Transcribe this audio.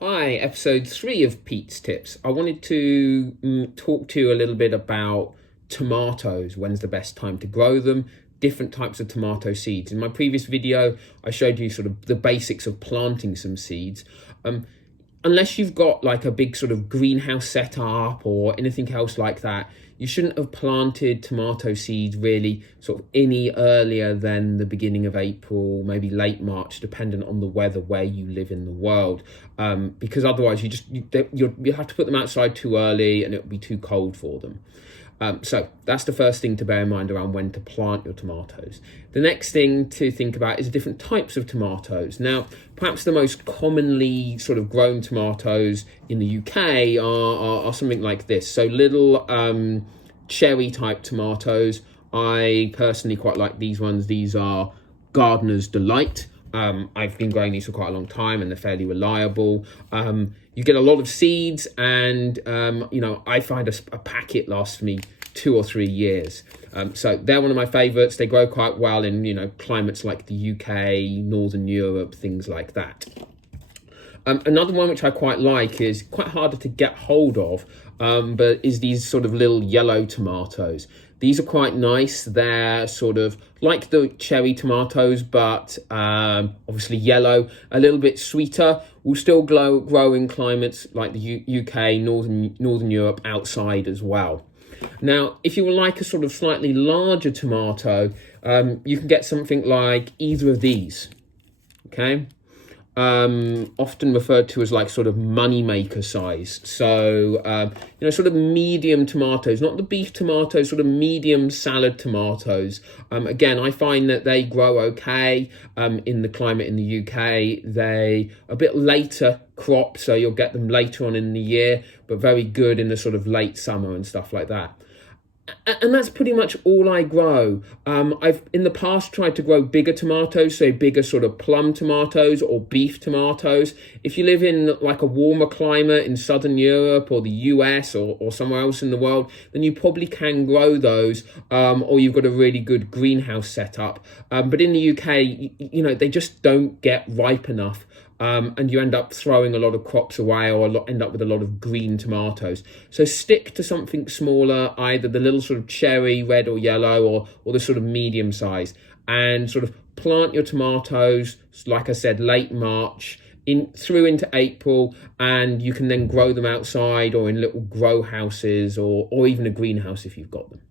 Hi, episode 3 of Pete's Tips. I wanted to talk to you a little bit about tomatoes. When's the best time to grow them? Different types of tomato seeds. In my previous video, I showed you sort of the basics of planting some seeds. Unless you've got like a big sort of greenhouse setup or anything else like that, you shouldn't have planted tomato seeds really sort of any earlier than the beginning of April, maybe late March, dependent on the weather where you live in the world. Because otherwise you'll have to put them outside too early and it'll be too cold for them. So that's the first thing to bear in mind around when to plant your tomatoes. The next thing to think about is different types of tomatoes. Now, perhaps the most commonly sort of grown tomatoes in the UK are something like this. So little cherry type tomatoes. I personally quite like these ones. These are Gardener's Delight. I've been growing these for quite a long time and they're fairly reliable. You get a lot of seeds and, I find a packet lasts me 2 or 3 years. So they're one of my favorites. They grow quite well in, climates like the UK, Northern Europe, things like that. Another one which I quite like is quite harder to get hold of, but is these sort of little yellow tomatoes. These are quite nice. They're sort of like the cherry tomatoes, but obviously yellow, a little bit sweeter. Will still grow in climates like the UK, Northern Europe, outside as well. Now, if you would like a sort of slightly larger tomato, you can get something like either of these, okay? Often referred to as like sort of moneymaker size. So, sort of medium tomatoes, not the beef tomatoes, sort of medium salad tomatoes. Again, I find that they grow okay in the climate in the UK. They a bit later crop, so you'll get them later on in the year, but very good in the sort of late summer and stuff like that. And that's pretty much all I grow. I've in the past tried to grow bigger tomatoes, so bigger sort of plum tomatoes or beef tomatoes. If you live in like a warmer climate in Southern Europe or the US or somewhere else in the world, then you probably can grow those, or you've got a really good greenhouse setup. But in the UK, they just don't get ripe enough. And you end up throwing a lot of crops away or end up with a lot of green tomatoes. So stick to something smaller, either the little sort of cherry, red or yellow, or the sort of medium size, and sort of plant your tomatoes, like I said, late March through into April, and you can then grow them outside or in little grow houses or even a greenhouse if you've got them.